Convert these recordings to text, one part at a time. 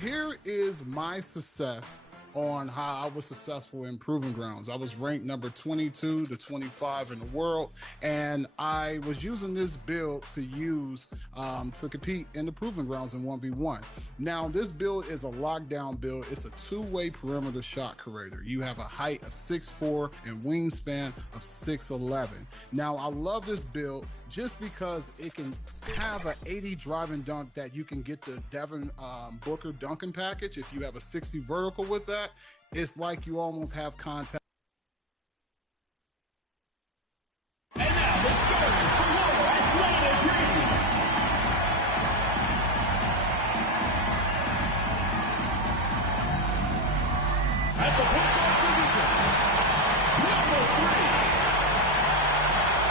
here is my success on how I was successful in Proving Grounds. I was ranked number 22 to 25 in the world, and I was using this build to use to compete in the Proving Grounds in 1v1. Now, this build is a lockdown build. It's a two-way perimeter shot creator. You have a height of 6'4" and wingspan of 6'11". Now, I love this build just because it can have an 80 drive and dunk that you can get the Devin Booker dunking package. If you have a 60 vertical with that, it's like you almost have contact. And now the starters for your Atlanta Dream. At the point guard position, number 3,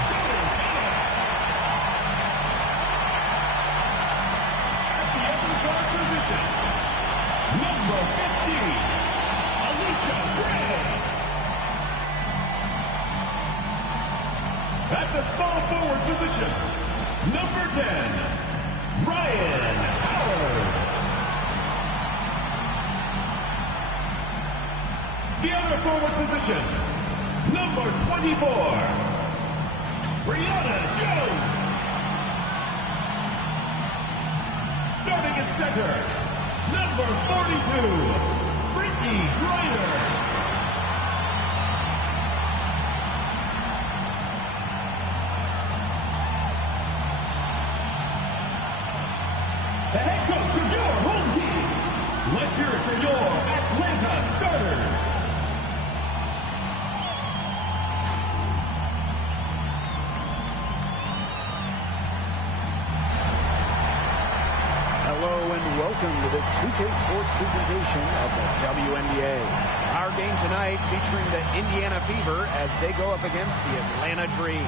Jordan Canada. At the other guard position, number 15, Alicia Gray. At the small forward position, number 10, Ryan Howard. The other forward position, number 24, Brianna Jones. Starting at center, number 42, Brittany Griner. The head coach of your home team. Let's hear it for your Atlanta starters. Hello and welcome to this 2K Sports presentation of the WNBA. Our game tonight featuring the Indiana Fever as they go up against the Atlanta Dream.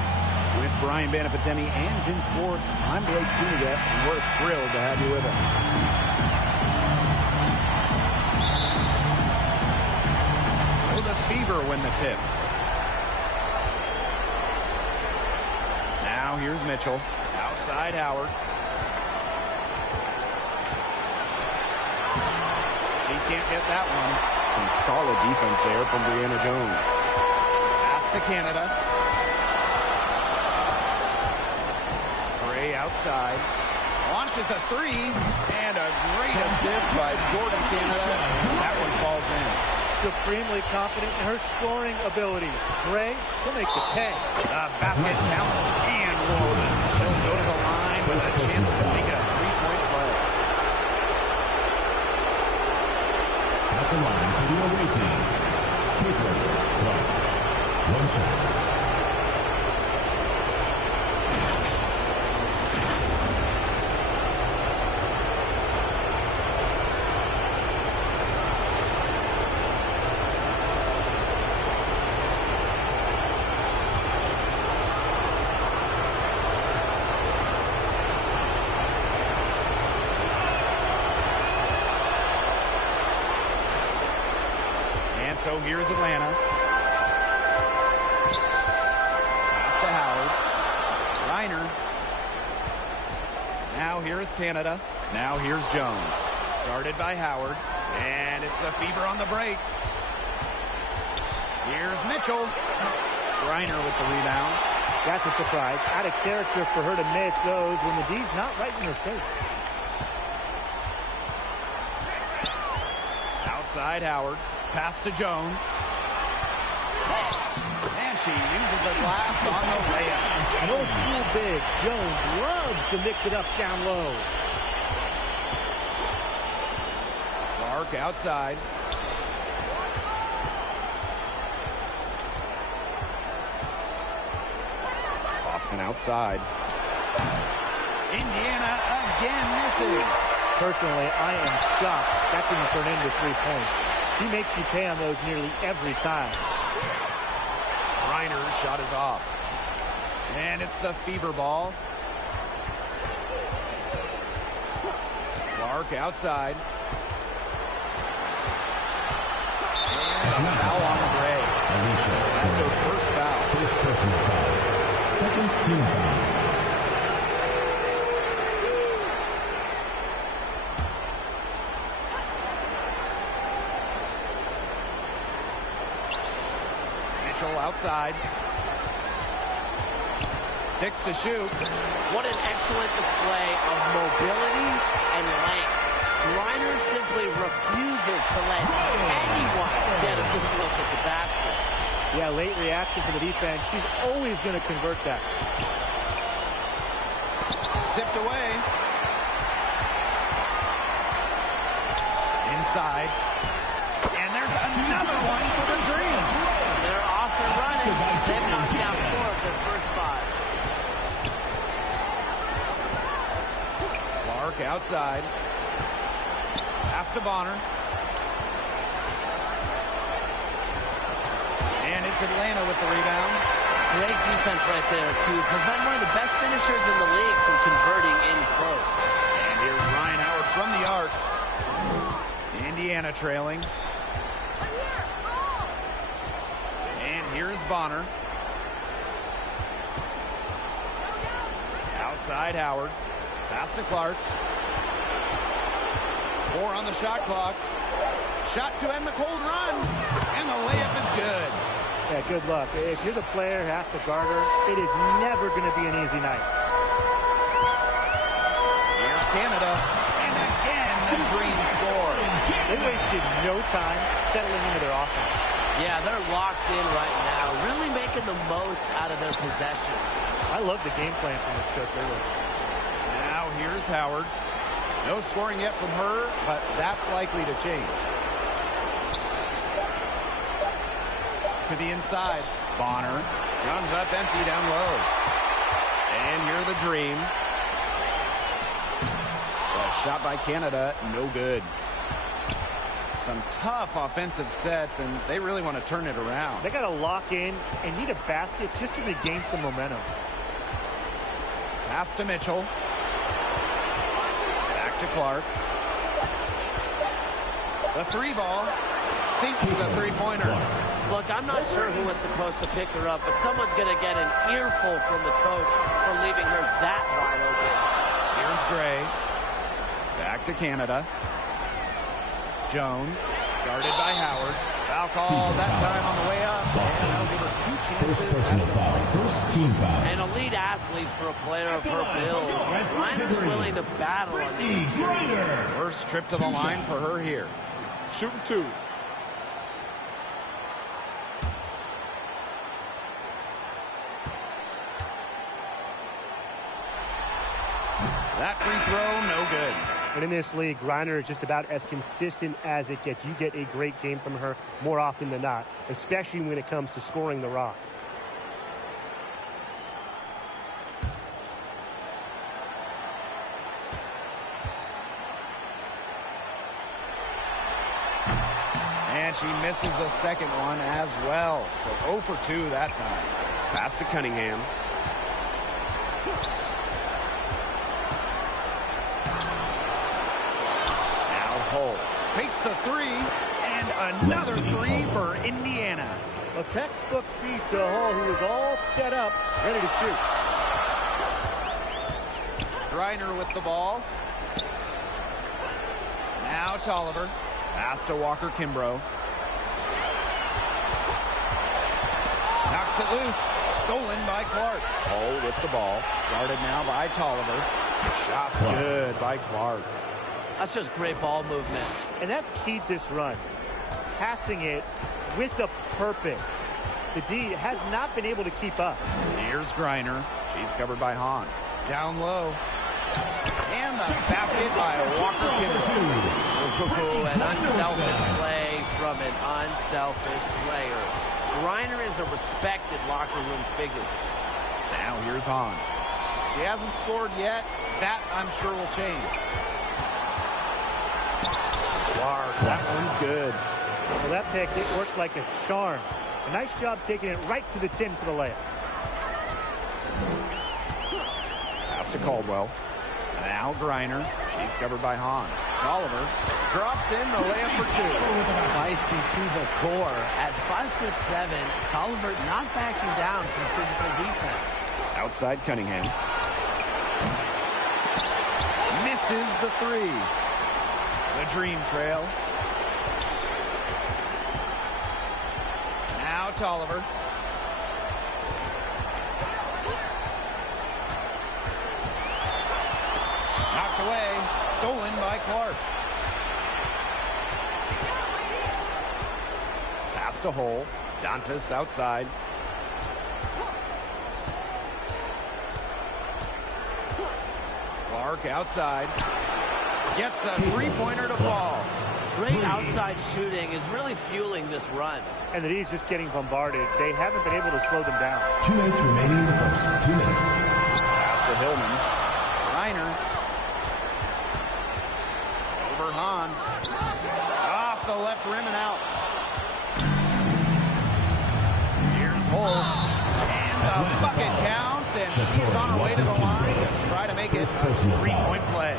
With Brian Banafitemi and Tim Swartz, I'm Blake Zuniga, and we're thrilled to have you with us. So the Fever win the tip. Now here's Mitchell. Outside Howard. He can't get that one. Some solid defense there from Brianna Jones. Pass to Canada. Gray outside. Launches a three. And a great assist by Jordan Canada. That one falls in. Supremely confident in her scoring abilities. Gray, she'll make the pay. The basket counts and rolling. She'll go to the line with a chance to make it a three-point play. At the line for the away team, Caitlin Clark. One shot. So here's Atlanta. Pass to Howard. Reiner. Now here's Canada. Now here's Jones. Guarded by Howard. And it's the Fever on the break. Here's Mitchell. Reiner with the rebound. That's a surprise. Out of character for her to miss those when the D's not right in her face. Outside Howard. Pass to Jones. And she uses the glass on the layup. An old school big. Jones loves to mix it up down low. Clark outside. Austin outside. Indiana again missing. Personally, I am shocked that didn't turn into 3 points. She makes you pay on those nearly every time. Reiner's shot is off. And it's the Fever ball. Clark outside. And a foul on Gray. That's her first foul. First personal foul. Second team foul. Mitchell outside. 6 to shoot. What an excellent display of mobility and length. Griner simply refuses to let anyone get a good look at the basket. Yeah, late reaction for the defense. She's always going to convert that. Tipped away. Inside. And there's another one for the Dream. They're off and running. They've knocked down 4 of their first 5. Clark outside. Pass to Bonner. And it's Atlanta with the rebound. Great defense right there to prevent one of the best finishers in the league from converting in close. And here's Ryan Howard from the arc. Indiana trailing. And here's Bonner. Outside Howard. Pass to Clark. 4 on the shot clock. Shot to end the cold run. And the layup is good. Yeah, good luck. If you're the player who has to guard her, it is never going to be an easy night. Here's Canada. And again, the Dream score. They wasted no time settling into their offense. Yeah, they're locked in right now, really making the most out of their possessions. I love the game plan from this coach early. Now here's Howard. No scoring yet from her, but that's likely to change. To the inside. Bonner comes up empty down low. And here the Dream. A shot by Canada, no good. Some tough offensive sets, and they really want to turn it around. They got to lock in and need a basket just to regain some momentum. Pass to Mitchell. Back to Clark. The 3 ball sinks the 3-pointer. Look, I'm not sure who was supposed to pick her up, but someone's going to get an earful from the coach for leaving her that wide open. Here's Gray. Back to Canada. Jones, guarded by Howard. Foul call that time on the way up. Boston. And give her 2 First chances. personal foul. First team foul. An elite athlete for a player of her build. Griner's willing to battle on these. First trip to the line for her here. Shooting 2. That free throw, no good. And in this league, Griner is just about as consistent as it gets. You get a great game from her more often than not, especially when it comes to scoring the rock. And she misses the second one as well. So 0 for 2 that time. Pass to Cunningham. Hole takes the 3, and another 3 for Indiana. A textbook feed to Hall, who is all set up, ready to shoot. Griner with the ball. Now Tolliver. Pass to Walker Kimbrough. Knocks it loose. Stolen by Clark. Hole with the ball. Guarded now by Tolliver. Shot's good by Clark. That's just great ball movement. And that's keyed this run. Passing it with a purpose. The D has not been able to keep up. Here's Griner. She's covered by Hahn. Down low. And the basket by Walker Kimbrough. An unselfish play from an unselfish player. Griner is a respected locker room figure. Now here's Hahn. She hasn't scored yet. That, I'm sure, will change. Clark, that one's good. Well, that pick, it worked like a charm. A nice job taking it right to the tin for the layup. Pass to Caldwell. Now Griner. She's covered by Hahn. Tolliver drops in the layup for 2. Feisty to the core. At 5'7", Tolliver not backing down from physical defense. Outside Cunningham. Misses the 3. The Dream trail. Now Tolliver. Knocked away. Stolen by Clark. Pass to Hole. Dantas outside. Clark outside. Gets a three-pointer to fall. Great outside shooting is really fueling this run. And the D's just getting bombarded. They haven't been able to slow them down. 2 minutes remaining in the first. 2 minutes. Pass to Hillman. Reiner. Over Hahn. Off the left rim and out. Here's Hole. And the bucket counts, and she's on her way to the line to try to make it a three-point play.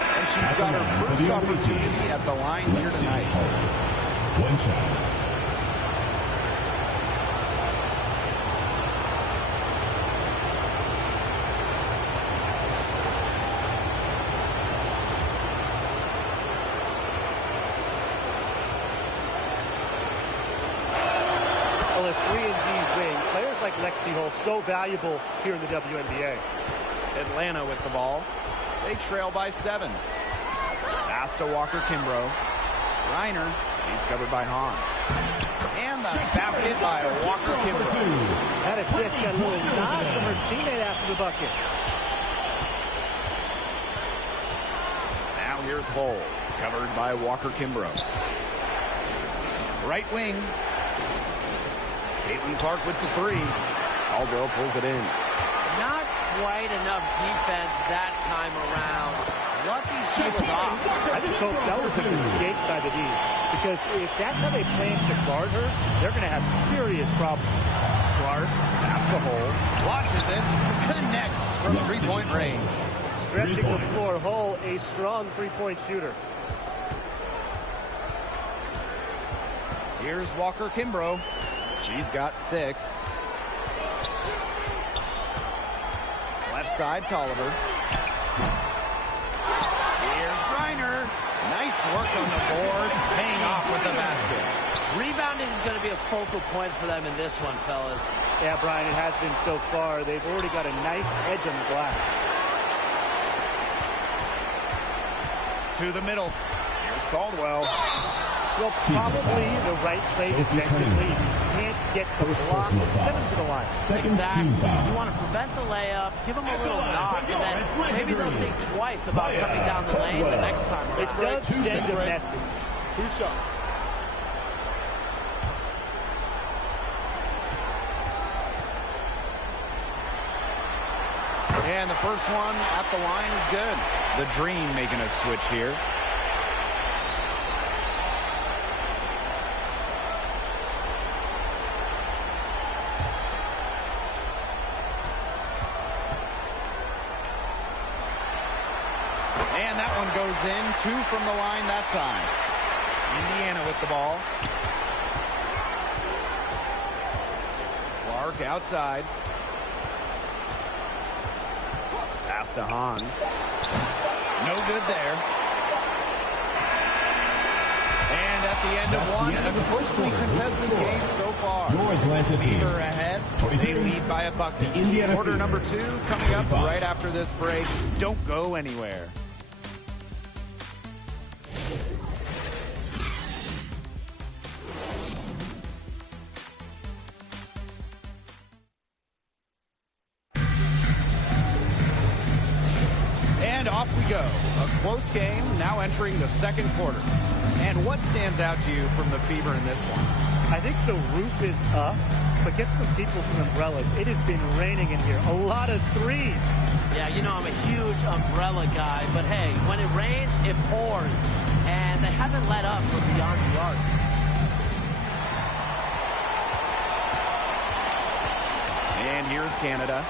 And she's got her first opportunity at the line here tonight. One shot. Well, a 3-and-D wing, players like Lexi Hole, so valuable here in the WNBA. Atlanta with the ball. They trail by 7. Pass to Walker Kimbrough. Reiner. She's covered by Hahn. And the basket by Walker Kimbrough. That assist got a little nod from her teammate after the bucket. Now here's Hole. Covered by Walker Kimbrough. Right wing. Caitlin Clark with the 3. Caldwell pulls it in. Not quite enough defense that time around. Lucky she was off. I just hope that was a mistake by the D's, because if that's how they plan to guard her, they're going to have serious problems. Clark, pass the Hole, launches it, connects from three-point range. Stretching the floor, Hole, a strong three-point shooter. Here's Walker Kimbrough. She's got 6. Left side, Tolliver. Here's Reiner. Nice work on the boards, paying off with the basket. Rebounding is going to be a focal point for them in this one, fellas. Yeah, Brian, it has been so far. They've already got a nice edge on the glass. To the middle. Here's Caldwell. Well, probably the right play defensively. You can't get the block. Send him to the line. Exactly. You want to prevent the layup, give them a little knock, and then maybe they'll think twice about coming down the lane the next time around. It does send a message. 2 shots. And the first one at the line is good. The Dream making a switch here. And that one goes in. 2 from the line that time. Indiana with the ball. Clark outside. Pass to Hahn. No good there. And at the end of one, a closely contested game so far. Your Atlanta team. Fever ahead. They lead by a bucket. Quarter number 2 coming up right after this break. Don't go anywhere. And off we go. A close game now entering the second quarter. And what stands out to you from the Fever in this one? I think the roof is up, but get some people some umbrellas. It has been raining in here. A lot of threes. Yeah, you know I'm a huge umbrella guy, but hey, when it rains, it pours. And they haven't let up from beyond the arc. And here's Canada.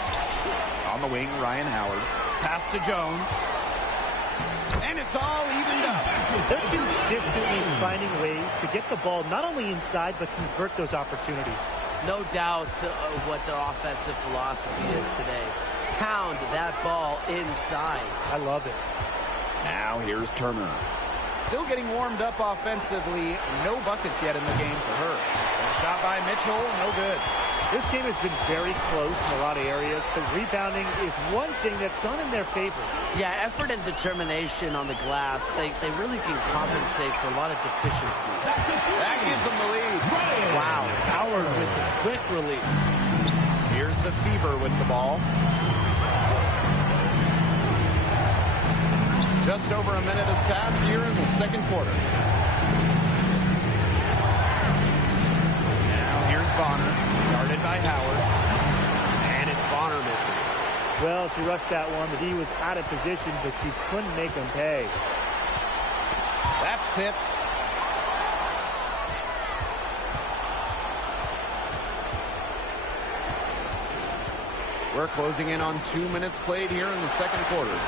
On the wing, Ryan Howard. Pass to Jones. And it's all evened up. They're consistently finding ways to get the ball not only inside, but convert those opportunities. No doubt what their offensive philosophy is today. Pound that ball inside. I love it. Now here's Turner. Still getting warmed up offensively. No buckets yet in the game for her. And shot by Mitchell, no good. This game has been very close in a lot of areas, but rebounding is one thing that's gone in their favor. Yeah, effort and determination on the glass, they really can compensate for a lot of deficiencies. That gives them the lead. Wow, Howard with the quick release. Here's the Fever with the ball. Just over a minute has passed here in the second quarter. Now here's Bonner, guarded by Howard. And it's Bonner missing. Well, she rushed that one, but he was out of position, but she couldn't make him pay. That's tipped. We're closing in on 2 minutes played here in the second quarter.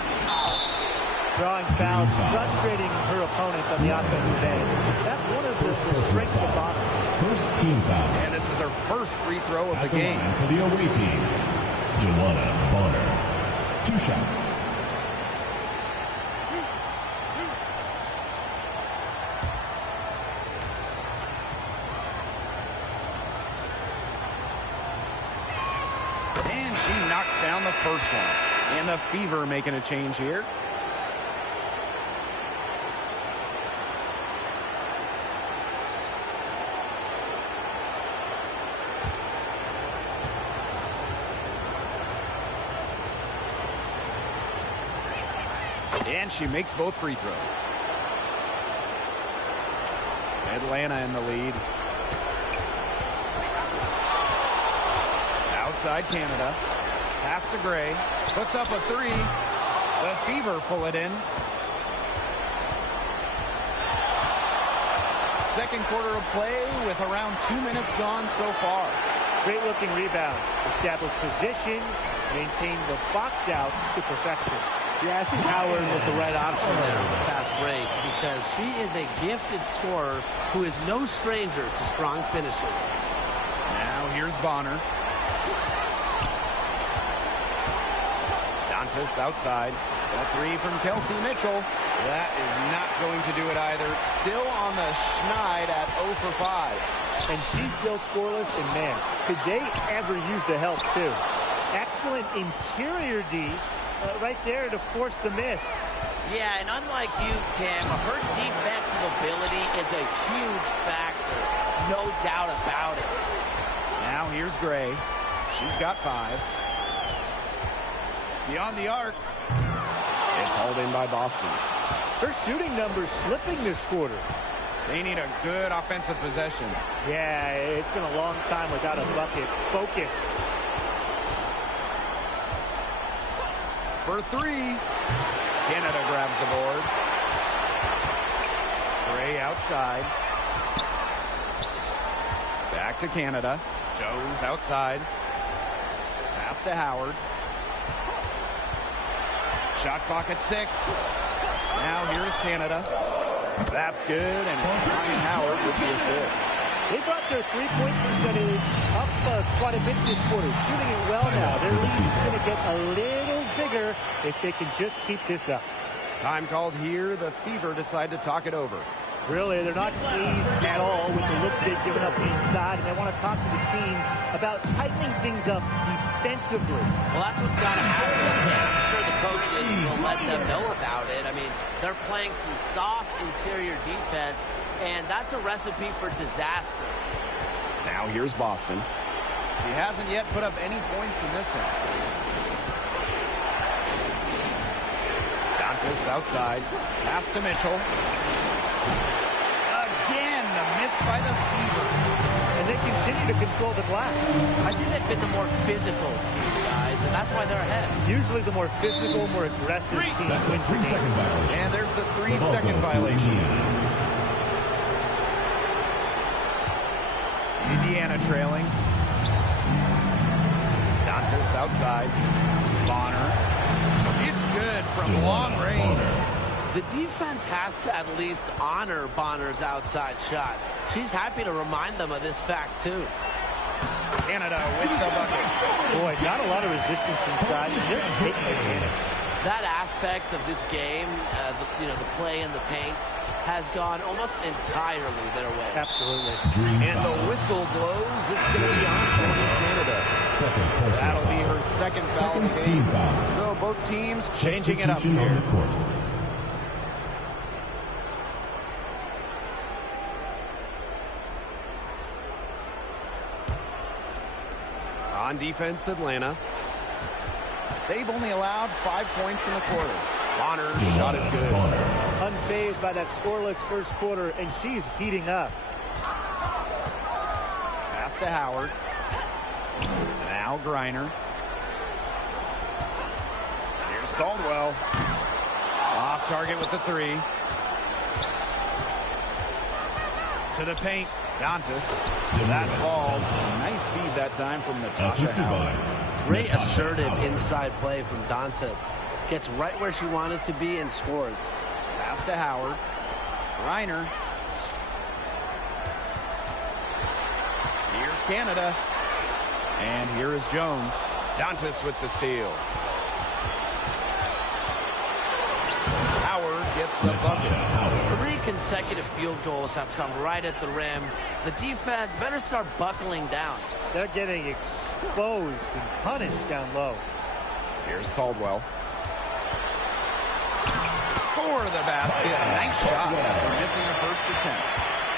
Drawing fouls, frustrating her opponents on the offensive end. That's one of the strengths of Bonner. First team foul. And this is her first free throw of the game. For the away team, Joanna Bonner. 2 shots. And she knocks down the first one. And the Fever making a change here. And she makes both free throws. Atlanta in the lead. Outside Canada. Pass to Gray. Puts up a three. The Fever pull it in. Second quarter of play with around 2 minutes gone so far. Great looking rebound. Establish position. Maintain the box out to perfection. Yeah, I think Howard was the right option there with the fast break because she is a gifted scorer who is no stranger to strong finishes. Now here's Bonner. Dantas outside. A three from Kelsey Mitchell. That is not going to do it either. Still on the schneid at 0 for 5. And she's still scoreless, and man, could they ever use the help too? Excellent interior D. Right there to force the miss. Yeah, and unlike you, Tim, her defensive ability is a huge factor. No doubt about it. Now here's Gray. She's got 5. Beyond the arc. It's hauled in by Boston. Her shooting numbers slipping this quarter. They need a good offensive possession. Yeah, it's been a long time without a bucket. Focus. For 3. Canada grabs the board. Gray outside. Back to Canada. Jones outside. Pass to Howard. Shot clock at 6. Now here's Canada. That's good, and it's Ryan Howard with the assist. They brought their three-point percentage up quite a bit this quarter, shooting it well now. Their lead's going to get a little bigger if they can just keep this up. Time called here. The Fever decide to talk it over. Really, they're not pleased at all with the looks they've given up inside, and they want to talk to the team about tightening things up defensively. Well, that's what's got to happen. I'm sure the coaches will let them know about it. I mean, they're playing some soft interior defense, and that's a recipe for disaster. Now here's Boston. He hasn't yet put up any points in this one. Dantas outside. Pass to Mitchell. Again, the miss by the Fever. And they continue to control the glass. I think they've been the more physical team, guys, and that's why they're ahead. Usually the more physical, more aggressive team That's a wins the 3-second game. violation. And there's the The ball 3-second goes to violation. Indiana. Indiana trailing. Dantas outside. Bonner. It's good from long range. Bonner. The defense has to at least honor Bonner's outside shot. She's happy to remind them of this fact, too. Canada with the bucket. Boy, not a lot of resistance inside. They're taking advantage. That aspect of this game, the play in the paint, has gone almost entirely their way. Absolutely. And the whistle blows. It's going to be on for Canada. That'll be her second foul of the game. So both teams changing it up here. On defense, Atlanta. They've only allowed 5 points in the quarter. Bonner's shot is good. Unfazed by that scoreless first quarter, and she's heating up. Pass to Howard. Now Griner. Here's Caldwell. Off target with the three. To the paint. Dantas. That falls. Nice feed that time from Natasha Howard. Great assertive inside play from Dantas. Gets right where she wanted to be and scores. Pass to Howard. Reiner. Here's Canada. And here is Jones. Dantas with the steal. Howard gets the bucket. 3 consecutive field goals have come right at the rim. The defense better start buckling down. They're getting exposed and punished down low. Here's Caldwell. Score the basket. Nice shot after missing a first attempt.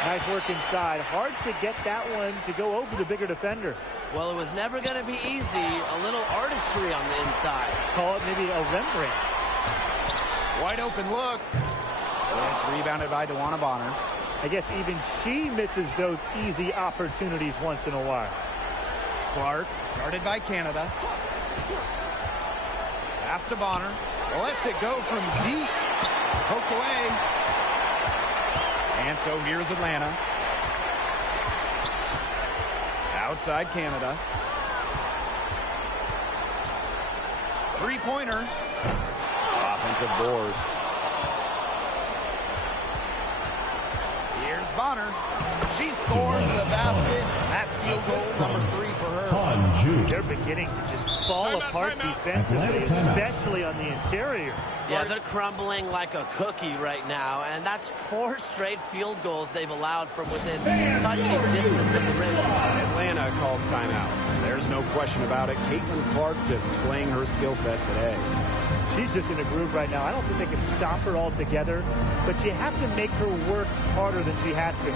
Nice work inside. Hard to get that one to go over the bigger defender. Well, it was never going to be easy. A little artistry on the inside. Call it maybe a Rembrandt. Wide open look. It's rebounded by Wnba Bonner. I guess even she misses those easy opportunities once in a while. Clark, guarded by Canada. Pass to Bonner. Lets it go from deep. Poked away. And so here's Atlanta. Outside Canada. Three-pointer. Offensive board. Here's Bonner. She scores the basket. That's field goal number 3 for her. They're beginning to just fall apart defensively, especially on the interior. Yeah, they're crumbling like a cookie right now, and that's 4 straight field goals they've allowed from within touching distance of the rim. Atlanta calls timeout. There's no question about it. Caitlin Clark displaying her skill set today. She's just in a groove right now. I don't think they can stop her altogether, but you have to make her work harder than she has to.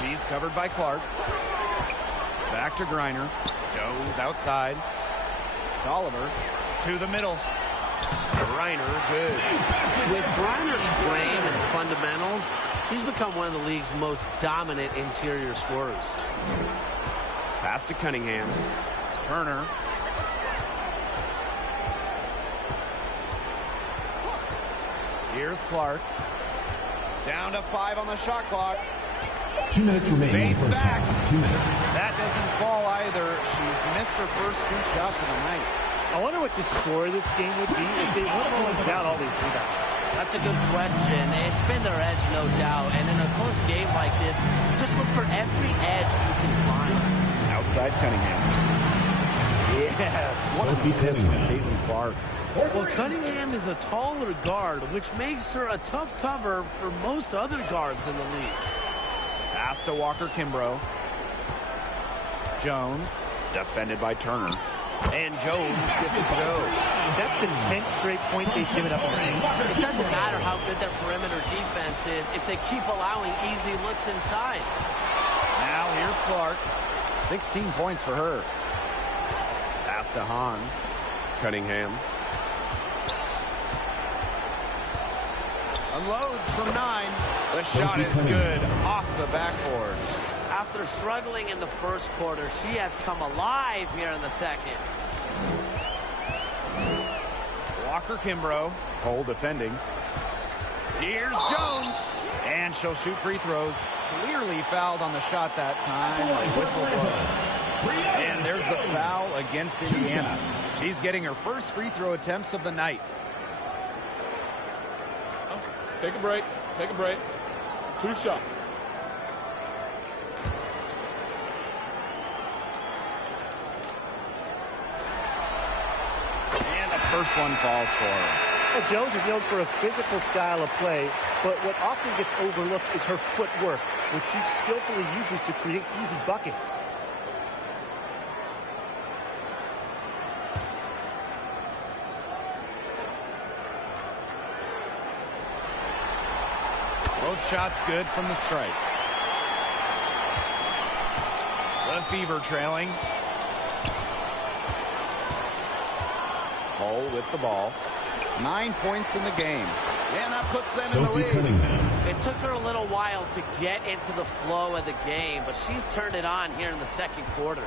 She's covered by Clark. Back to Griner. Jones outside. Oliver to the middle. Griner, good. With Griner's frame and fundamentals, she's become one of the league's most dominant interior scorers. Pass to Cunningham. Turner. Here's Clark. Down to 5 on the shot clock. 2 minutes remaining. Bates back. 2 minutes. That doesn't fall either. She's missed her first 2 shots of the night. I wonder what the score of this game would be if they weren't pulling down all these rebounds. That's a good question. It's been their edge, no doubt. And in a close game like this, just look for every edge you can find. Outside Cunningham. Yes. What an assist from Caitlin Clark. Well, Cunningham is a taller guard, which makes her a tough cover for most other guards in the league. Pass to Walker Kimbrough. Jones, defended by Turner. And Jones gets it to go. That's the 10th straight point they've given up. It doesn't matter how good their perimeter defense is if they keep allowing easy looks inside. Now here's Clark. 16 points for her. Pass to Hahn. Cunningham. Unloads from 9. The shot is good off the backboard. After struggling in the first quarter, she has come alive here in the second. Walker Kimbrough. Cole defending. Here's Jones. And she'll shoot free throws. Clearly fouled on the shot that time. Whistle blows. And there's the foul against Indiana. She's getting her first free throw attempts of the night. Take a break. Take a break. 2 shots. And the first one falls for her. Well, Jones is known for a physical style of play, but what often gets overlooked is her footwork, which she skillfully uses to create easy buckets. Both shots good from the stripe. The Fever trailing. Cole with the ball. 9 points in the game. And that puts them in the lead. It took her a little while to get into the flow of the game, but she's turned it on here in the second quarter.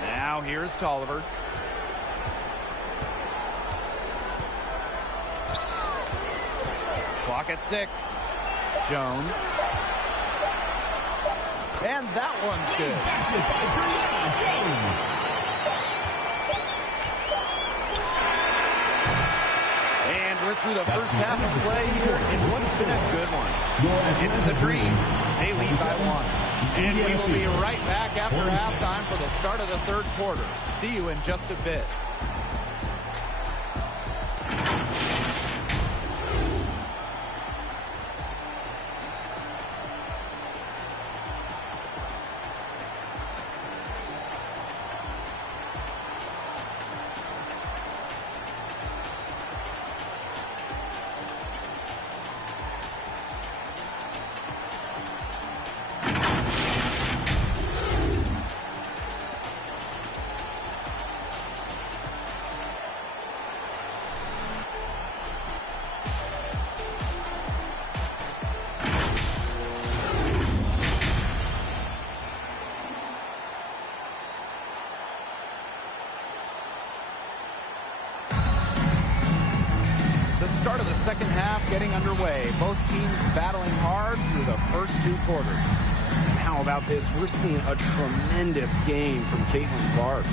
Now here's Tolliver. Clock at 6. Jones. And that one's good. Basket by Brianna Jones. And we're through the first half of play here, and what's been a good one? It's the Dream. They lead by 1. And we will be right back after halftime for the start of the third quarter. See you in just a bit. Start of the second half getting underway. Both teams battling hard through the first 2 quarters. And how about this? We're seeing a tremendous game from Caitlin Clark.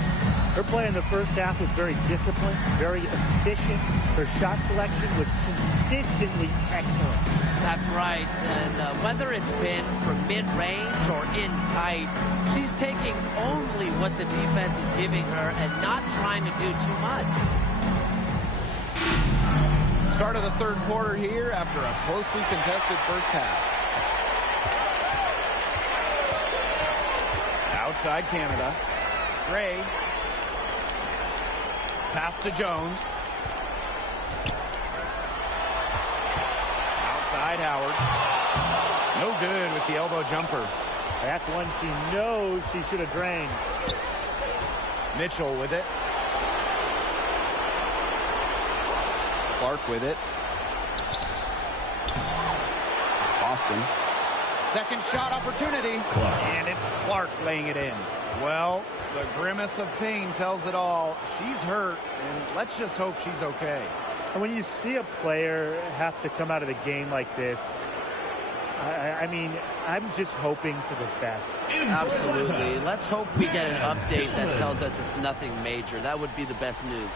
Her play in the first half was very disciplined, very efficient. Her shot selection was consistently excellent. That's right, and whether it's been from mid-range or in tight, she's taking only what the defense is giving her and not trying to do too much. Start of the third quarter here after a closely contested first half. Outside Canada. Gray. Pass to Jones. Outside Howard. No good with the elbow jumper. That's one she knows she should have drained. Mitchell with it. Clark with it. Austin. Second shot opportunity. Clark. And it's Clark laying it in. Well, the grimace of pain tells it all. She's hurt, and let's just hope she's okay. And when you see a player have to come out of the game like this, I mean, I'm just hoping for the best. Absolutely. Let's hope we get an update that tells us it's nothing major. That would be the best news.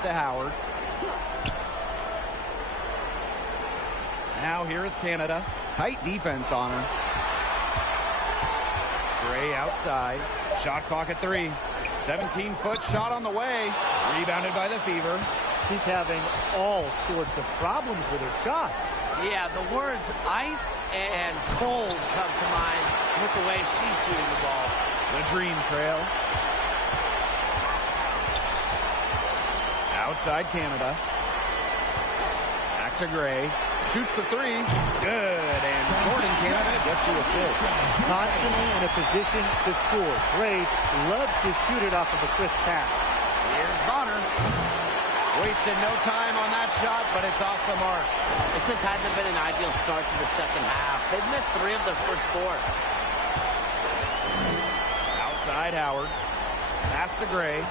To Howard. Now here is Canada. Tight defense on her. Gray outside. Shot clock at 3. 17-foot shot on the way. Rebounded by the Fever. She's having all sorts of problems with her shots. Yeah, the words ice and cold come to mind with the way she's shooting the ball. The Dream trail. Outside Canada. Back to Gray. Shoots the three. Good. And Jordan Canada gets the assist. Constantly in a position to score. Gray loves to shoot it off of a crisp pass. Here's Bonner. Wasted no time on that shot, but it's off the mark. It just hasn't been an ideal start to the second half. They've missed 3 of their first 4. Outside Howard. Pass to Gray.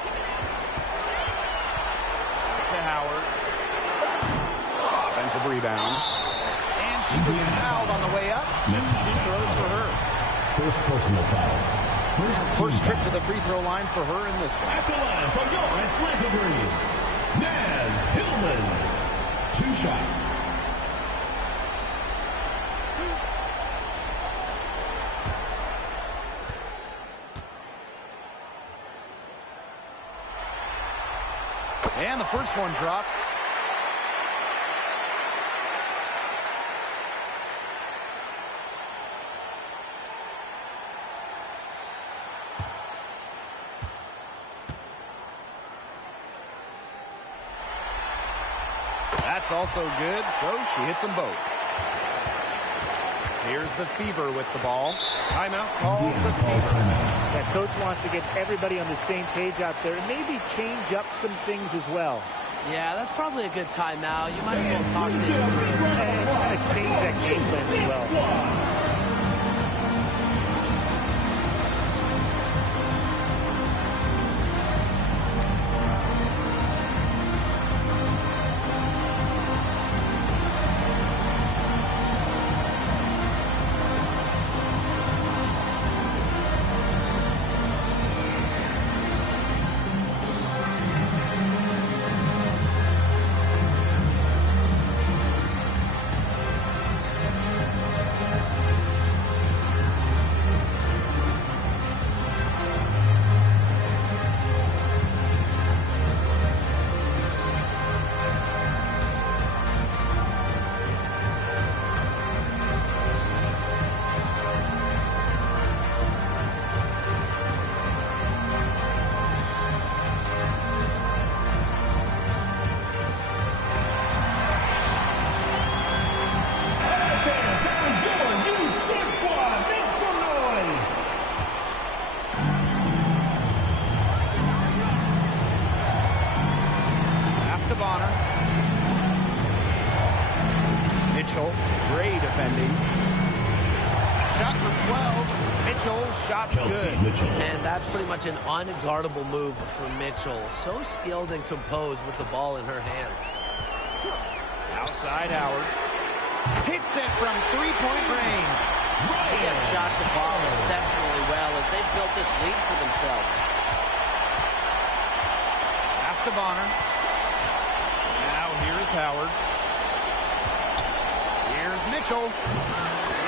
To Howard. Offensive rebound. And she was fouled on the way up. She throws for her. First personal foul. First trip to the free throw line for her in this one. At the line from your Atlanta Dream, Naz Hillman. 2 shots. And the first one drops. That's also good, so she hits them both. Here's the Fever with the ball. Timeout called the Fever. That coach wants to get everybody on the same page out there and maybe change up some things as well. Yeah, that's probably a good timeout. You might as well talk things through. And kind of change that game plan as well. Gray defending. Shot for 12. Mitchell, shot's good. And that's pretty much an unguardable move for Mitchell. So skilled and composed with the ball in her hands. Outside Howard. Hits it from three-point range. She has shot the ball exceptionally well as they've built this lead for themselves. Pass to Bonner. Now here's Howard. Here's Mitchell.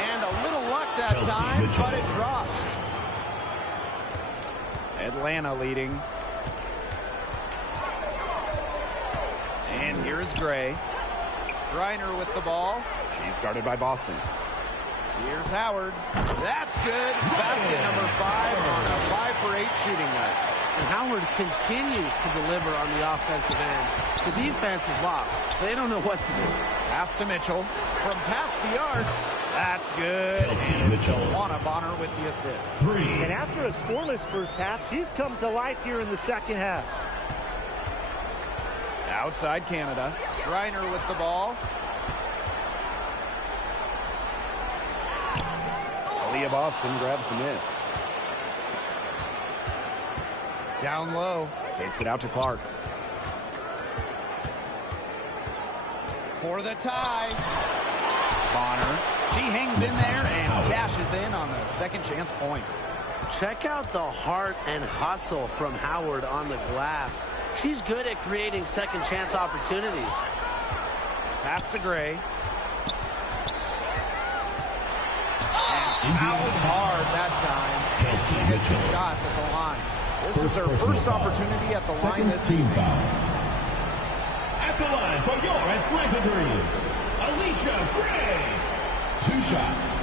And a little luck that time, but it drops. Atlanta leading. And here's Gray. Griner with the ball. She's guarded by Boston. Here's Howard. That's good. Basket number 5 on a 5 for 8 shooting night. And Howard continues to deliver on the offensive end. The defense is lost. They don't know what to do. Pass to Mitchell. From past the arc. That's good. Wnba Bonner with the assist. 3. And after a scoreless first half, she's come to life here in the second half. Outside Canada. Griner with the ball. Aaliyah Boston grabs the miss. Down low. Takes it out to Clark. For the tie. Bonner. She hangs in there and cashes in on the second chance points. Check out the heart and hustle from Howard on the glass. She's good at creating second chance opportunities. Pass to Gray. And fouled hard that time. She hit 2 shots at the line. This is her first opportunity at the line this team evening. foul. At the line from your Atlanta Dream, Alicia Gray. 2 shots.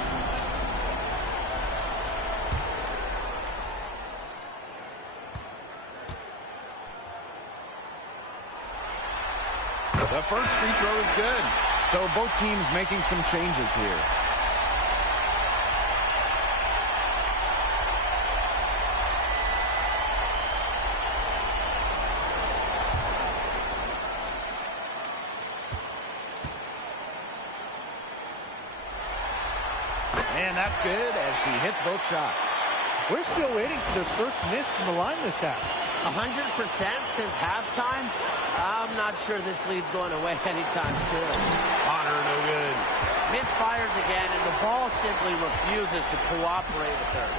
The first free throw is good. So both teams making some changes here. And that's good as she hits both shots. We're still waiting for their first miss from the line this half. 100% since halftime. I'm not sure this lead's going away anytime soon. Bonner, no good. Misfires again, and the ball simply refuses to cooperate with her.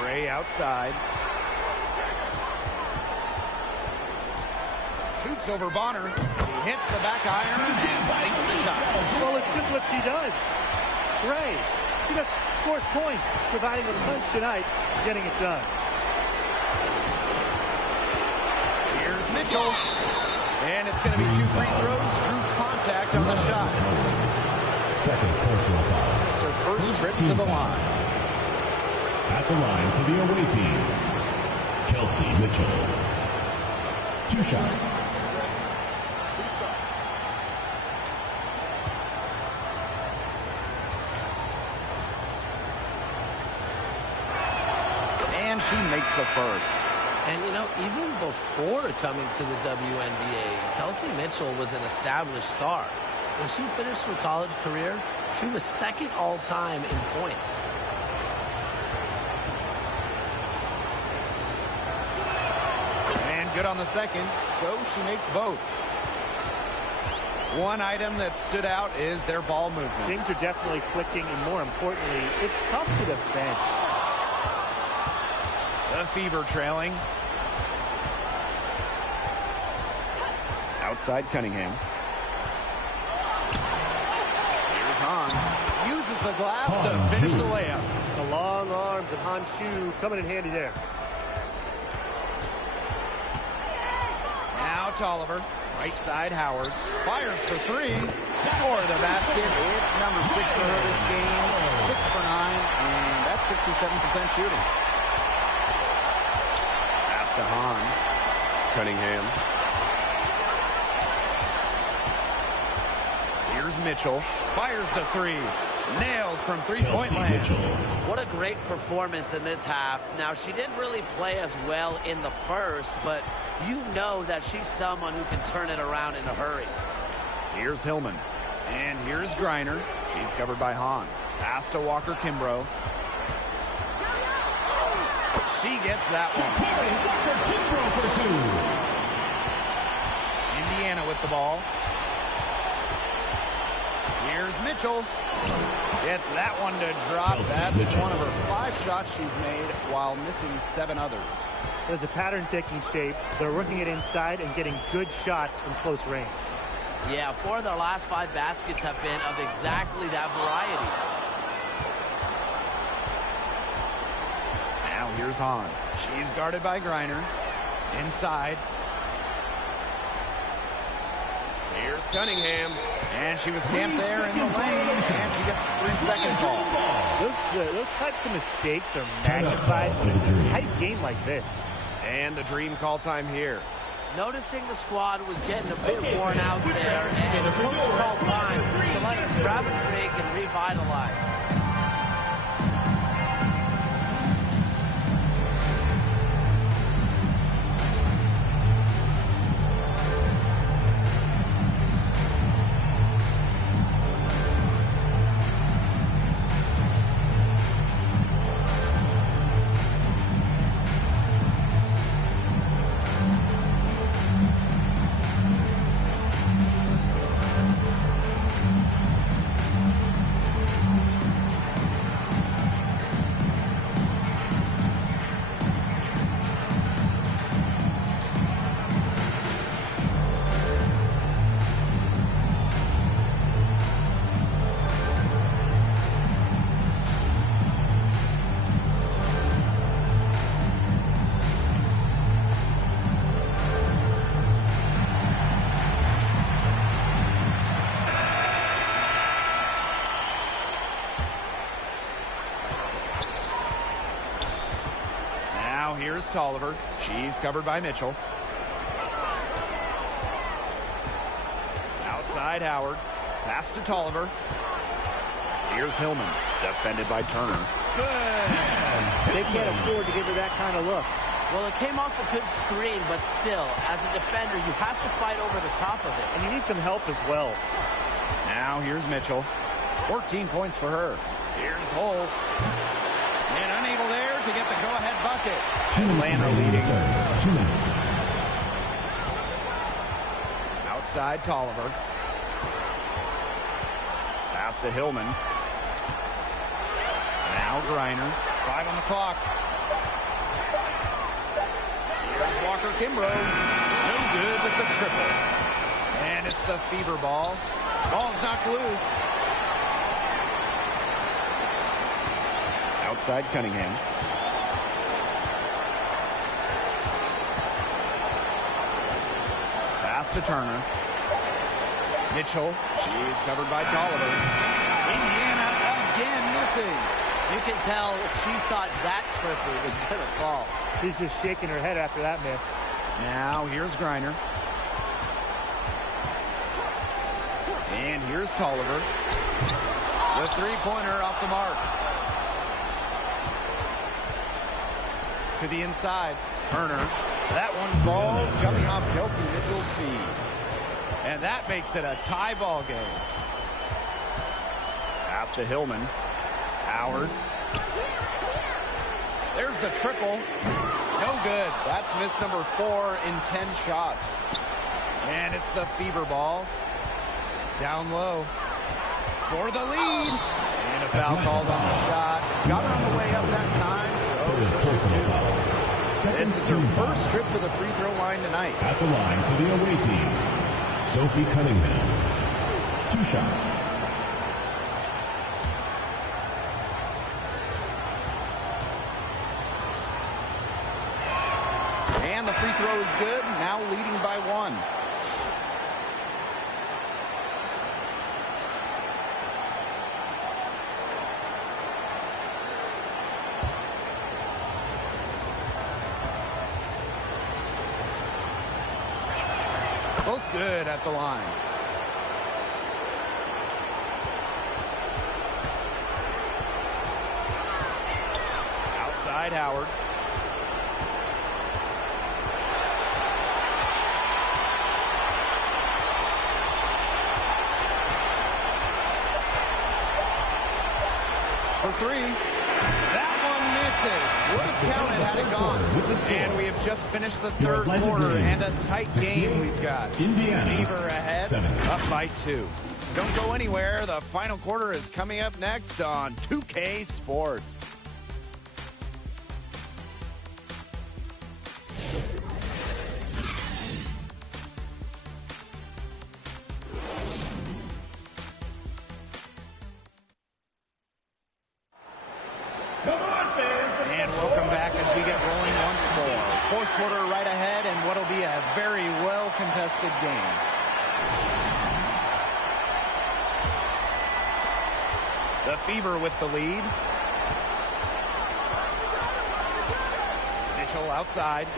Gray outside. Shoots over Bonner. He hits the back iron and sinks the shot. Well, it's just what she does. Gray. She just scores points, providing a punch tonight, getting it done. Here's Mitchell. And it's going to be 2 free throws. Drew contact on the shot. Second personal foul. It's her first trip to the line. At the line for the away team, Kelsey Mitchell. 2 shots. And she makes the first. And, you know, even before coming to the WNBA, Kelsey Mitchell was an established star. When she finished her college career, she was second all-time in points. And good on the second, so she makes both. One item that stood out is their ball movement. Things are definitely clicking, and more importantly, it's tough to defend. The Fever trailing. Outside Cunningham. Here's Hahn. Uses the glass to finish the layup. The long arms of Han Shu coming in handy there. Now Tolliver. Right side Howard. Fires for 3. Score the basket. It's number 6 for her this game. 6 for 9. And that's 67% shooting. Pass to Hahn. Cunningham. Here's Mitchell. Fires the 3. Nailed from three-point land. What a great performance in this half. Now, she didn't really play as well in the first, but you know that she's someone who can turn it around in a hurry. Here's Hillman. And here's Griner. She's covered by Hahn. Pass to Walker Kimbrough. She gets that one. Indiana with the ball. Here's Mitchell. Gets that one to drop. That's one of her 5 shots she's made while missing 7 others. There's a pattern taking shape. They're working it inside and getting good shots from close range. Yeah, 4 of their last 5 baskets have been of exactly that variety. Now here's Hahn. She's guarded by Griner. Inside. Here's Cunningham. And she was camped there in the lane. And she gets a 3-second call. Those types of mistakes are magnified when it's a tight game like this. And the Dream call time here. Noticing the squad was getting a bit worn out there, and the coach called time to let them grab a drink and revitalize. Here's Tolliver. She's covered by Mitchell. Outside Howard. Pass to Tolliver. Here's Hillman. Defended by Turner. Good. They can't afford to give her that kind of look. Well, it came off a good screen, but still, as a defender, you have to fight over the top of it. And you need some help as well. Now here's Mitchell. 14 points for her. Here's Hull. And unable there to get the go-ahead bucket. Atlanta leading. 2 minutes. Outside Tolliver. Pass to Hillman. Now Griner. 5 on the clock. Here's Walker Kimbrough. No good with the triple. And it's the fever ball. Ball's knocked loose. Outside Cunningham. Pass to Turner. Mitchell. She's covered by Tolliver. Indiana again missing. You can tell she thought that triple was going to fall. She's just shaking her head after that miss. Now here's Griner. And here's Tolliver. The three-pointer off the mark. To the inside. Turner. That one falls, coming off Kelsey Mitchell's feed. And that makes it a tie ball game. Pass to Hillman. Howard. There's the triple. No good. That's miss number 4 in 10 shots. And it's the fever ball. Down low. For the lead. And a foul called on the shot. Got her on the way up that time, so this is her first trip to the free throw line tonight. At the line for the away team, Sophie Cunningham. 2 shots. And the free throw is good, now leading by 1. Both good at the line. Outside Howard. For 3. That one misses. Would have counted had it gone. And we have just finished the third quarter and a tight game we've got. Indiana. Beaver ahead, 7. up by 2. Don't go anywhere. The final quarter is coming up next on 2K Sports. And welcome back as we get rolling once more. Fourth quarter right ahead, and what'll be a very well-contested game. The Fever with the lead. Mitchell outside.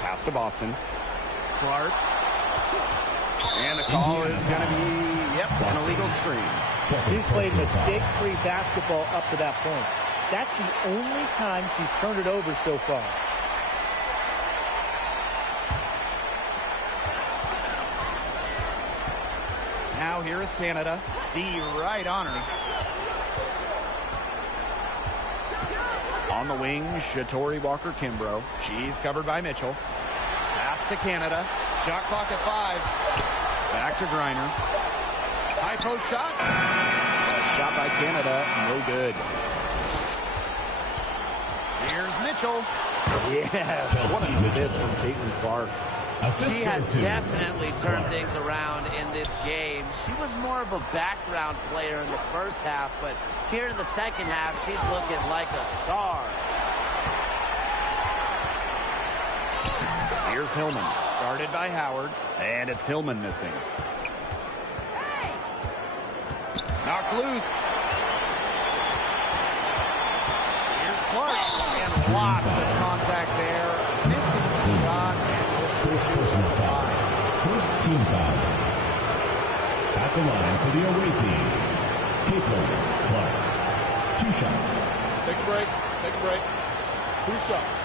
Pass to Boston. Clark. And the call is going to be, an illegal screen. She's played mistake-free basketball up to that point. That's the only time she's turned it over so far. Now here is Canada. The right honor. On the wing, Shatori Walker Kimbrough. She's covered by Mitchell. Pass to Canada. Shot clock at 5. Back to Griner. High post shot. Shot by Canada. No good. Here's Mitchell. Yes. What an assist from Caitlin Clark. She has definitely turned things around in this game. She was more of a background player in the first half, but here in the second half, she's looking like a star. Here's Hillman. Guarded by Howard. And it's Hillman missing. Knocked loose. Here's Clark. And lots of contact there. Missing shot. First personal foul. First team foul. At the line for the away team, Caitlin Clark. 2 shots. Take a break. Take a break. 2 shots.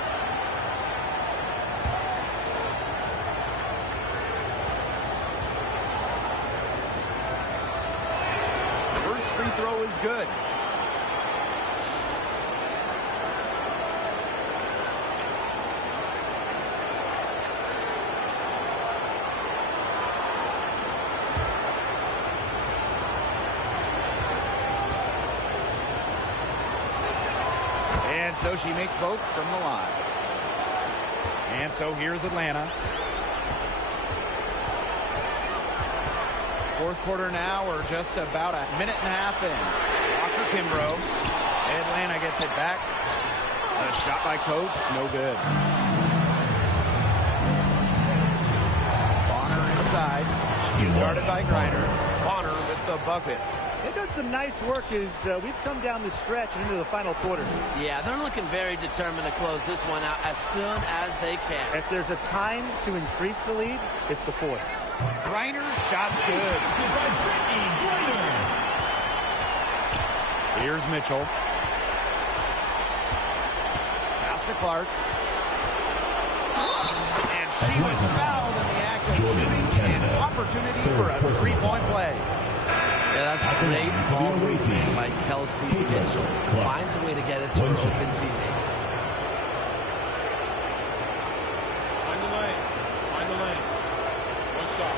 First free throw is good. And so she makes both from the line. And so here's Atlanta. Fourth quarter now, we're just about a minute and a half in. Walker Kimbrough. Atlanta gets it back. A shot by Coates, no good. Bonner inside. She's guarded by Griner. Bonner with the bucket. They've done some nice work as we've come down the stretch and into the final quarter. Yeah, they're looking very determined to close this one out as soon as they can. If there's a time to increase the lead, it's the fourth. Griner, shot's good. Here's Mitchell. Pass to Clark. And she was fouled in the act of shooting. An opportunity for a three-point play. Yeah, that's great ball movement by Kelsey Mitchell. Finds a way to get it to her open teammate. Find the lane. Find the lane. 1 shot.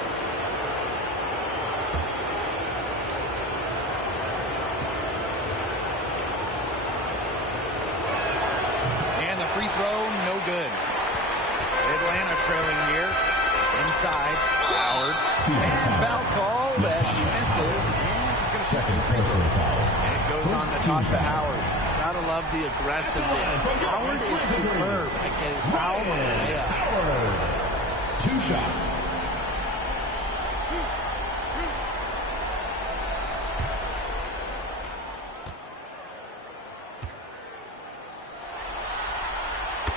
And the free throw, no good. Atlanta trailing here. Inside, Howard. And foul call as she misses. Second personal foul. And it goes on to Tasha Howard. Gotta love the aggressiveness. Howard is superb at getting fouled on the way up. Howard. 2 shots.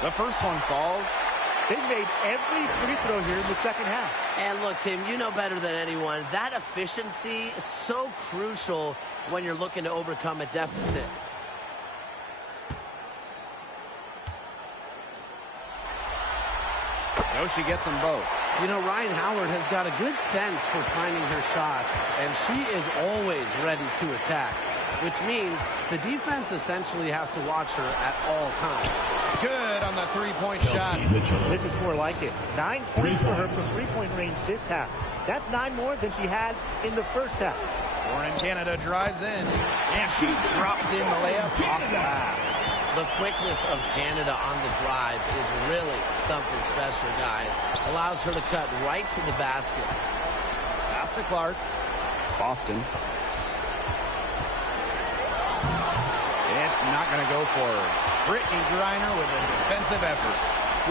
The first one falls. They've made every free throw here in the second half. And look, Tim, you know better than anyone, that efficiency is so crucial when you're looking to overcome a deficit. So she gets them both. You know, Ryan Howard has got a good sense for finding her shots, and she is always ready to attack, which means the defense essentially has to watch her at all times. Good on the three-point shot. Mitchell. This is more like it. 9 points for her from three-point range this half. That's 9 more than she had in the first half. Warren Canada drives in, and she drops in the layup off the glass. The quickness of Canada on the drive is really something special, guys. Allows her to cut right to the basket. Pass to Clark. Boston. It's not going to go for her. Brittany Griner with a defensive effort.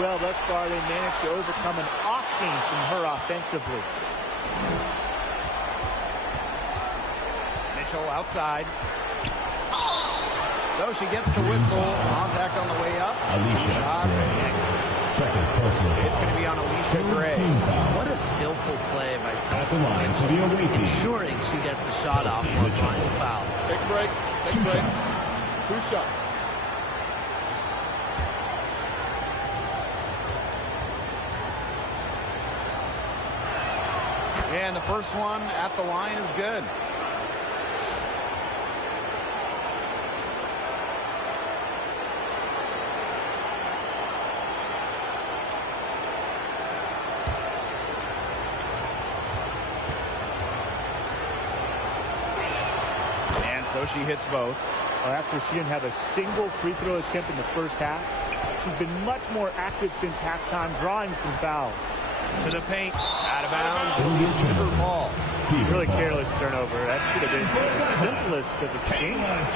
Well, thus far, they managed to overcome an off game from her offensively. Mitchell outside. So she gets the whistle. Contact on the way up. Alicia Gray. Second personal foul. It's going to be on Alicia Gray. What a skillful play by At the Kelsey line for the Mitchell, away team. ensuring she gets the shot off Kelsey on Mitchell. final foul. Take a break. Take 2 a break. shots. 2 shots. And the first one at the line is good. And so she hits both. Well, after she didn't have a single free throw attempt in the first half, she's been much more active since halftime, drawing some fouls. To the paint. Out of bounds. It'll be a Fever ball. Really careless turnover. That should have been the simplest of exchanges.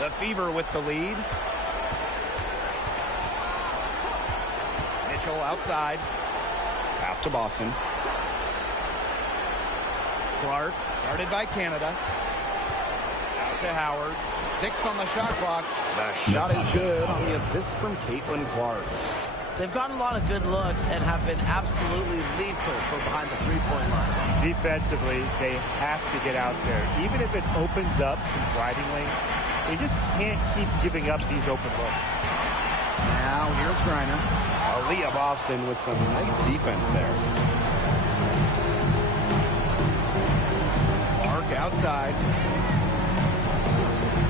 The Fever with the lead. Mitchell outside. Pass to Boston. Clark, guarded by Canada. Out to Howard. 6 on the shot clock. The shot is good on the assist from Caitlin Clark. They've gotten a lot of good looks and have been absolutely lethal from behind the three-point line. Defensively, they have to get out there. Even if it opens up some driving lanes, they just can't keep giving up these open looks. Now here's Griner. Aaliyah Boston with some nice defense there. Mark outside.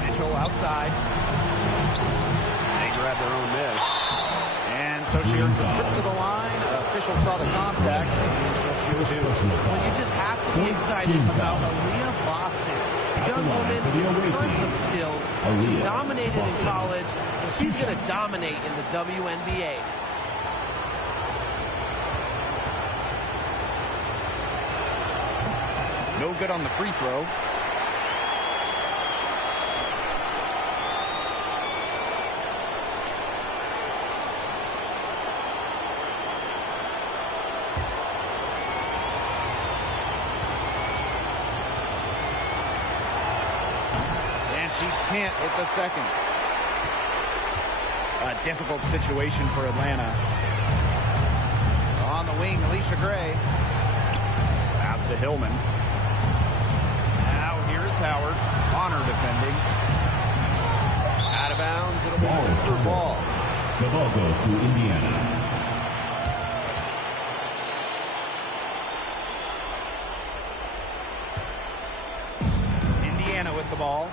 Mitchell outside. They grab their own miss. And so she earns a trip to the line. Official saw the contact. Well, you just have to be excited about Aaliyah Boston. A young woman with tons of skills. She dominated in college, and she's going to dominate in the WNBA. No good on the free throw. Can't hit the second. A difficult situation for Atlanta. On the wing, Alicia Gray. Pass to Hillman. Now here's Howard. Bonner defending. Out of bounds. It'll be Ulster ball. The ball goes to Indiana. Indiana with the ball.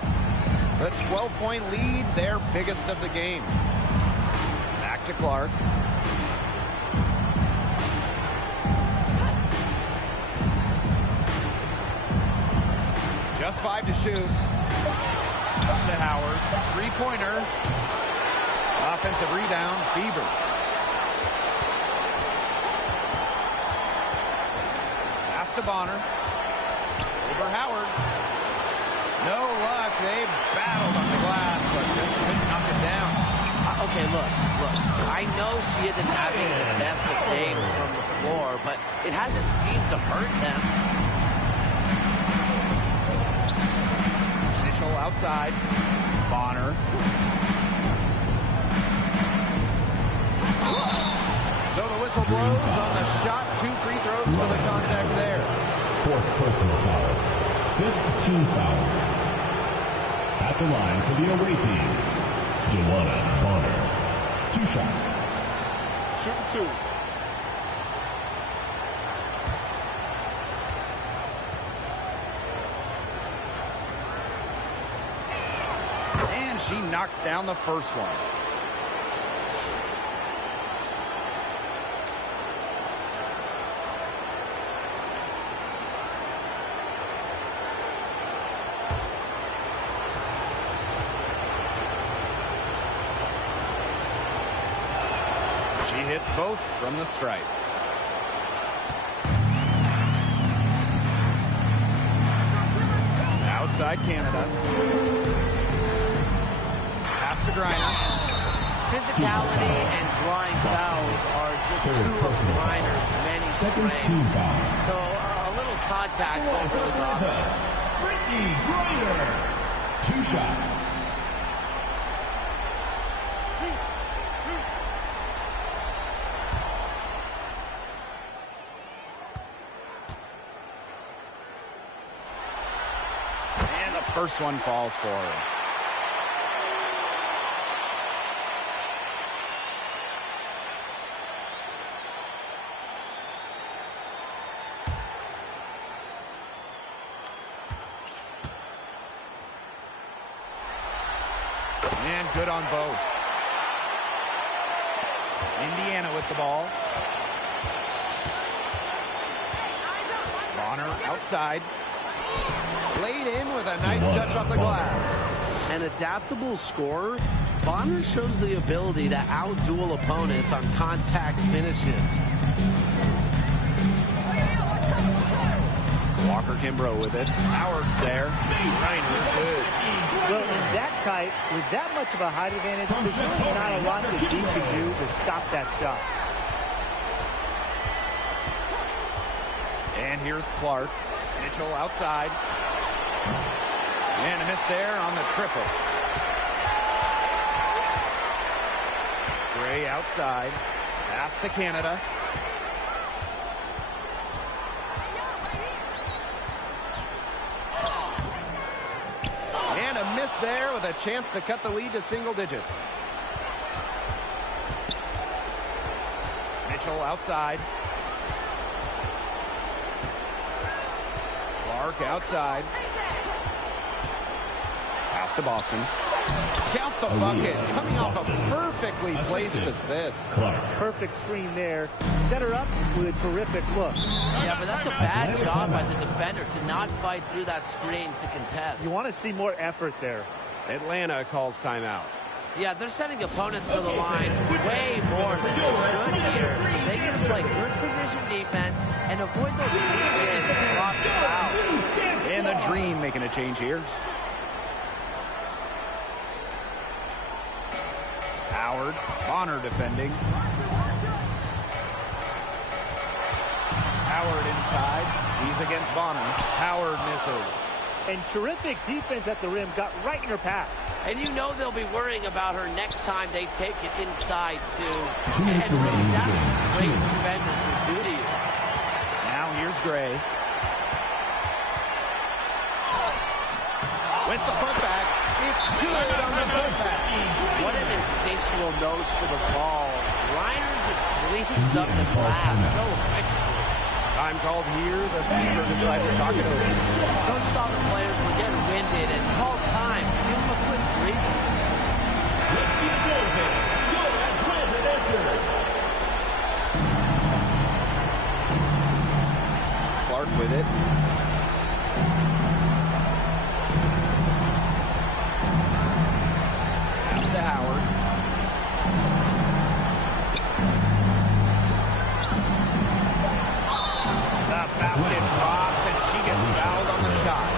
The 12-point lead, their biggest of the game. Back to Clark. Just 5 to shoot. Up to Howard. Three-pointer. Offensive rebound, Fever. Pass to Bonner. Over Howard. No luck. They battled on the glass, but just couldn't knock it down. Okay, look. I know she isn't having the best of games from the floor, but it hasn't seemed to hurt them. Mitchell outside. Bonner. So the whistle blows on the shot. 2 free throws for the contact there. 4th personal foul. 5th team foul. At the line for the away team, Wnba Bonner. 2 shots. Shoot 2. And she knocks down the first one. Hits both from the stripe. Outside Canada. Pass to Griner. Physicality and drawing fouls are just two of Griner's many strengths. Team foul. So a little contact over the top. Brittany Griner. 2 shots. First one falls for her. And good on both. Indiana with the ball. Bonner outside. Laid in with a nice touch off the glass. An adaptable scorer, Bonner shows the ability to outduel opponents on contact finishes. Walker Kimbrough with it. Howard's there. Griner good. Well, in that type, with that much of a height advantage, there's really not a lot that he can do to stop that shot. And here's Clark. Mitchell outside. And a miss there on the triple. Gray outside. Pass to Canada. And a miss there with a chance to cut the lead to single digits. Mitchell outside. Clark outside. Pass to Boston. Count the bucket. Coming off a perfectly placed assist. Clark. Perfect screen there. Set her up with a terrific look. Yeah, but that's a bad job by the defender to not fight through that screen to contest. You want to see more effort there. Atlanta calls timeout. Yeah, they're sending opponents to the line way more than they should here. They can play good position defense and avoid those lead-in sloppy fouls. And the Dream making a change here. Howard, Bonner defending. Howard inside. He's against Bonner. Howard misses. And terrific defense at the rim got right in her path. And you know they'll be worrying about her next time they take it inside, too. 2 minutes And really, remaining in the that's game. what great defenders will do to you. Now here's Gray. With the putback. It's good on the putback. What an instinctual nose for the ball. Reiner just cleans up the glass so efficiently. Time called here. The Fever decide to talk it over. Coach saw the players were getting winded and called time. Give them a quick breather. Clark with it. Pass to Howard. The basket drops and she gets fouled on the shot.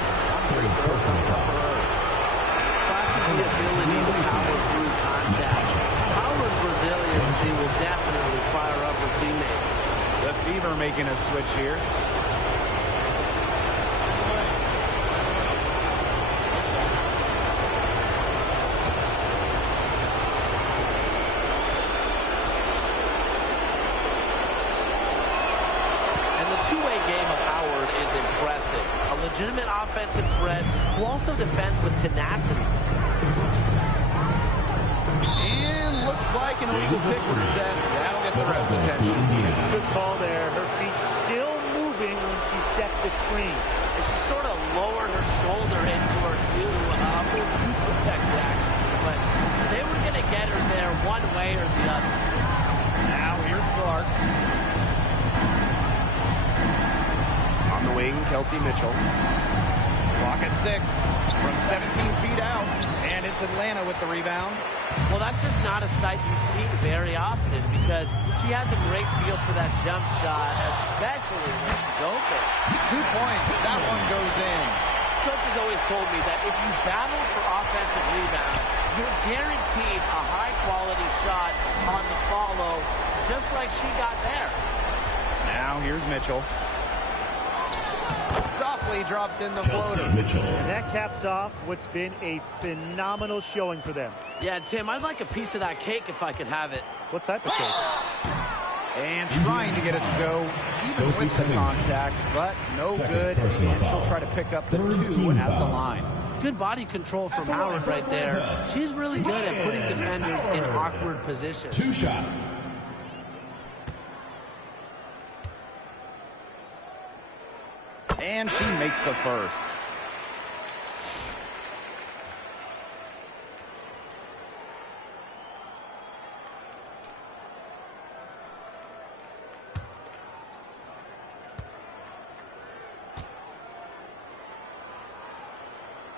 Flashes the ability to power through contact. Howard's resiliency will definitely fire up her teammates. The Fever making a switch here. Two-way game of Howard is impressive. A legitimate offensive threat who also defends with tenacity. And looks like an illegal pick was set. That'll get the ref's attention. Good call there. Her feet still moving when she set the screen. And she sort of lowered her shoulder into her, too. More protected, actually. But they were going to get her there one way or the other. Now here's Clark. On the wing, Kelsey Mitchell. Clock at 6 from 17 feet out. And it's Atlanta with the rebound. Well, that's just not a sight you see very often because she has a great feel for that jump shot, especially when she's open. 2 points. That one goes in. Coach has always told me that if you battle for offensive rebounds, you're guaranteed a high-quality shot on the follow, just like she got there. Now here's Mitchell. Softly drops in the Kelsey floater. Mitchell. And that caps off what's been a phenomenal showing for them. Yeah, Tim, I'd like a piece of that cake if I could have it. What type of cake? And trying to get it to go even Sophie with the Cunningham. contact, but no Second good. personal And she'll foul. try to pick up the Third 2 team at the foul. line. Good body control from Howard right there. She's really good at putting defenders in awkward positions. 2 shots. And she makes the first.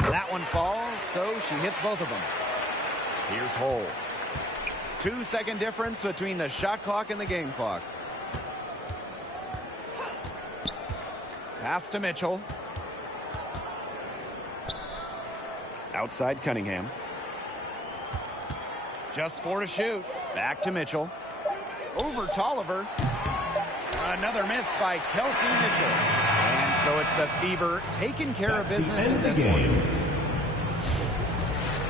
That one falls, so she hits both of them. Here's Hole. 2-second difference between the shot clock and the game clock. Pass to Mitchell. Outside Cunningham. Just 4 to shoot. Back to Mitchell. Over Tolliver. Another miss by Kelsey Mitchell. And so it's the Fever taking care of business in this one.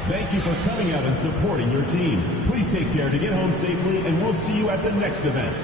Thank you for coming out and supporting your team. Please take care to get home safely, and we'll see you at the next event.